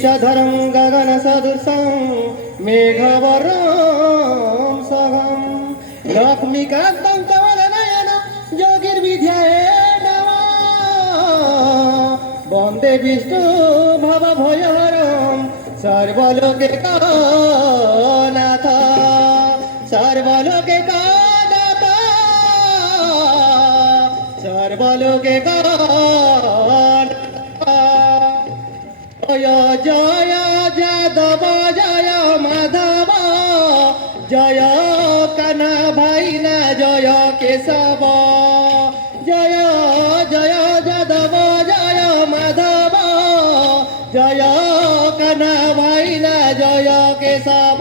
विश्वधरं गगनसदृशं मेघवर्णं सगं लक्ष्मीकान्तं कमलनयनं योगिर्विद्यायेनवा वन्दे विष्णु भवभयहरं सर्वलोकैकनाथ सर्वलोकैकनाथ सर्वलोकैकनाथ जय जय जादव जय माधव जय कान्हा भाईना जय केशव जय जय जादव जय माधव जय कान्हा भाईना जय केशव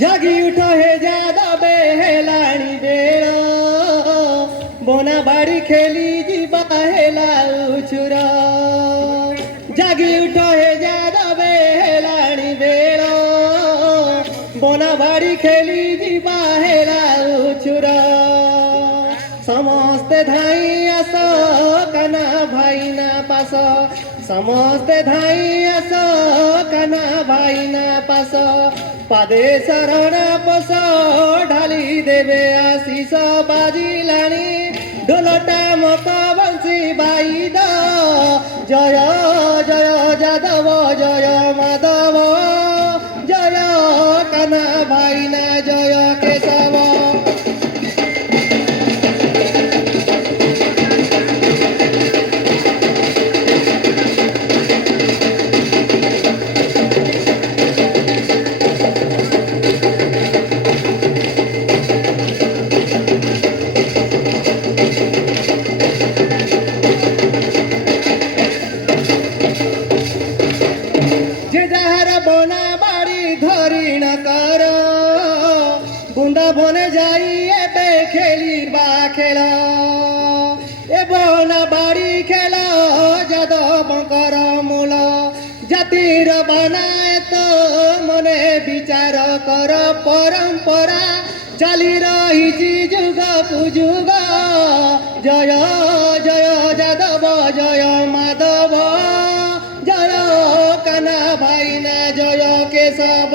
जागी उठो हे जादवे हेलाणी बेळ बोना बाड़ी खेली जीवा हेला उछुर जागी उठो हे जादवे हेलाणी बेळ बोना बाड़ी खेली जीवा हेला उछुर समस्ते धाई आस कान्हा भाईना पास समस्ते धाई आस कान्हा भाईना पास पादे शरण पस ढाली देवे आशीष बाजिलाणी ढोलटा मत बंशी बाईद जय जय जादव जय माधव जय कान्हा भाईना जय केशव बोना बाड़ी धरी न कर बुंदा बने जाई एबे खेली बा खेल ए बोना बाड़ी खेल जादव कर मूल जातिर बनाए तो मने विचार कर परंपरा चली रही जुग पुजुग जय जय जादव जय माधव जय कान्हा भाईना जय केशव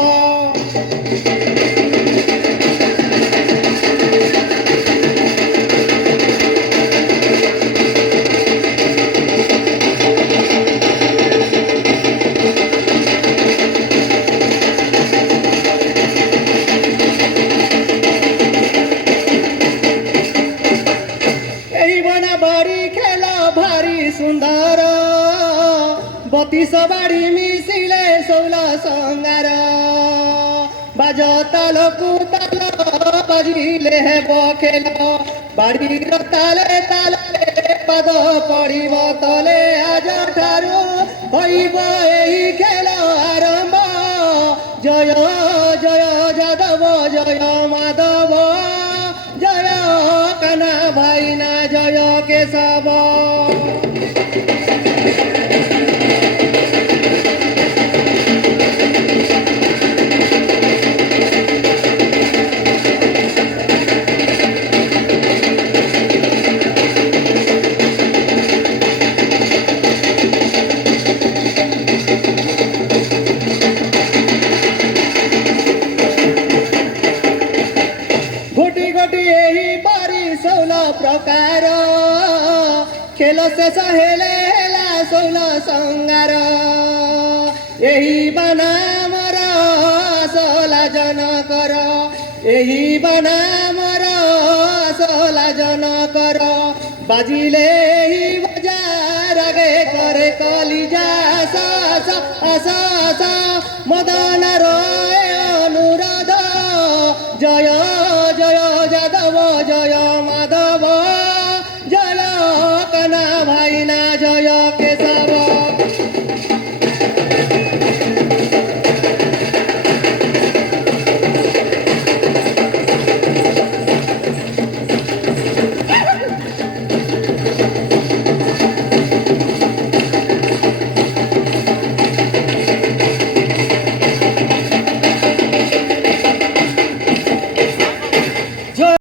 बाड़ी खेल भारी सुंदर बतीस बाड़ी मिसिले 16 संगार बाज ताल कुताल बाजिले बखेल बाड़ीर ताले ताले पाद पड़िब तले आज ठारू होइब एही खेल आरंभ जय जय जादव जय माधव जय कान्हा भाईना जय केशव गोटी गोटी यही बारी 16 प्रकार खेल शेष हेले हेला 16 संगार यही बना मर असला जन कर यही बना मर असला जन कर बाजिले ही बजार आगे करे कलिजा आस आस मदन रय अनुराध जय